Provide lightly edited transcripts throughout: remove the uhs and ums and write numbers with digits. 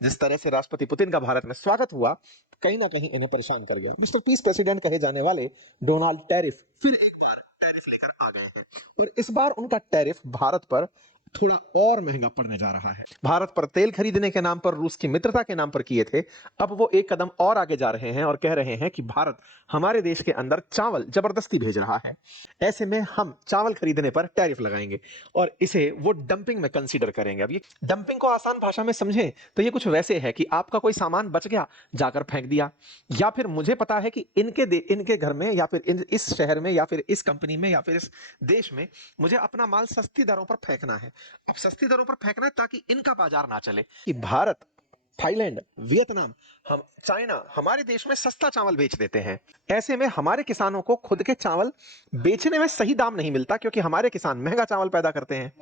जिस तरह से राष्ट्रपति पुतिन का भारत में स्वागत हुआ, कहीं ना कहीं इन्हें परेशान कर गया। मिस्टर पीस प्रेसिडेंट कहे जाने वाले डोनाल्ड टैरिफ फिर एक बार टैरिफ लेकर आ गए हैं और इस बार उनका टैरिफ भारत पर थोड़ा और महंगा पड़ने जा रहा है। भारत पर तेल खरीदने के नाम पर, रूस की मित्रता के नाम पर किए थे, अब वो एक कदम और आगे जा रहे हैं और कह रहे हैं कि भारत हमारे देश के अंदर चावल जबरदस्ती भेज रहा है। ऐसे में हम चावल खरीदने पर टैरिफ लगाएंगे और इसे वो डंपिंग में कंसीडर करेंगे। अब ये डंपिंग को आसान भाषा में समझें तो ये कुछ वैसे है कि आपका कोई सामान बच गया, जाकर फेंक दिया, या फिर मुझे पता है कि इनके घर में या फिर इस शहर में या फिर इस कंपनी में या फिर इस देश में मुझे अपना माल सस्ती दरों पर फेंकना है। अब सस्ती दरों पर फेंकना है ताकि इनका बाजार ना चले। कि भारत, थाईलैंड, वियतनाम, हम चाइना हमारे देश में सस्ता चावल बेच देते हैं। ऐसे में हमारे किसानों को खुद के चावल बेचने में सही दाम नहीं मिलता क्योंकि हमारे किसान महंगा चावल पैदा करते हैं।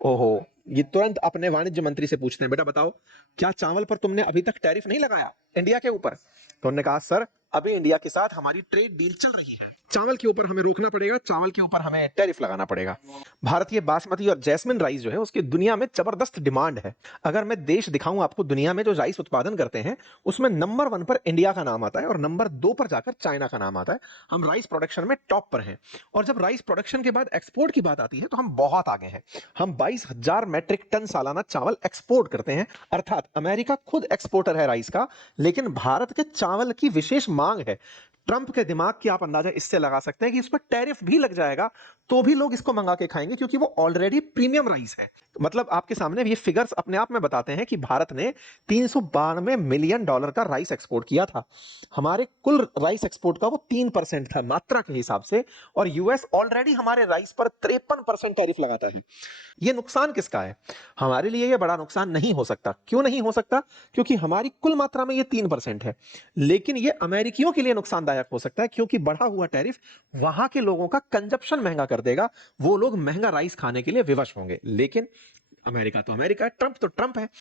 ओहो, ये तुरंत अपने वाणिज्य मंत्री से पूछते हैं, बेटा बताओ, क्या चावल पर तुमने अभी तक टैरिफ नहीं लगाया इंडिया के ऊपर? तो उन्होंने कहा, सर अभी इंडिया के साथ हमारी ट्रेड डील चल रही है, चावल के ऊपर हमें रोकना पड़ेगा, चावल के ऊपर हमें टैरिफ लगाना पड़ेगा। भारतीय बासमती और जैस्मिन राइस जो है उसकी दुनिया में जबरदस्त डिमांड है। अगर मैं देश दिखाऊं आपको दुनिया में जो राइस उत्पादन करते हैं उसमें नंबर 1 पर इंडिया का नाम आता है और नंबर 2 पर जाकर चाइना का नाम आता है। हम राइस प्रोडक्शन में टॉप पर हैं और जब राइस प्रोडक्शन के बाद एक्सपोर्ट की बात आती है तो हम बहुत आगे हैं। हम 22,000 मैट्रिक टन सालाना चावल एक्सपोर्ट करते हैं, अर्थात अमेरिका खुद एक्सपोर्टर है राइस का, लेकिन भारत के चावल की विशेष मांग है। ट्रंप के दिमाग की आप अंदाजा इससे लगा सकते हैं कि इस पर टैरिफ भी लग जाएगा तो भी लोग इसको मंगा के खाएंगे क्योंकि वो ऑलरेडी प्रीमियम राइस है। मतलब आपके सामने ये फिगर्स अपने आप में बताते हैं कि भारत ने $392 मिलियन का राइस एक्सपोर्ट किया था। हमारे कुल राइस एक्सपोर्ट का वो 3% था मात्रा के हिसाब से, और यूएस ऑलरेडी हमारे राइस पर 53% टैरिफ लगाता है। ये नुकसान किसका है? हमारे लिए ये बड़ा नुकसान नहीं हो सकता। क्यों नहीं हो सकता? क्योंकि हमारी कुल मात्रा में ये 3% है, लेकिन ये अमेरिकियों के लिए नुकसानदायक हो सकता है क्योंकि बढ़ा हुआ टैरिफ वहां के लोगों का कंजप्शन महंगा कर देगा। वो लोग महंगा राइस खाने के लिए विवश होंगे। लेकिन अमेरिका तो अमेरिका है, ट्रंप तो ट्रंप है।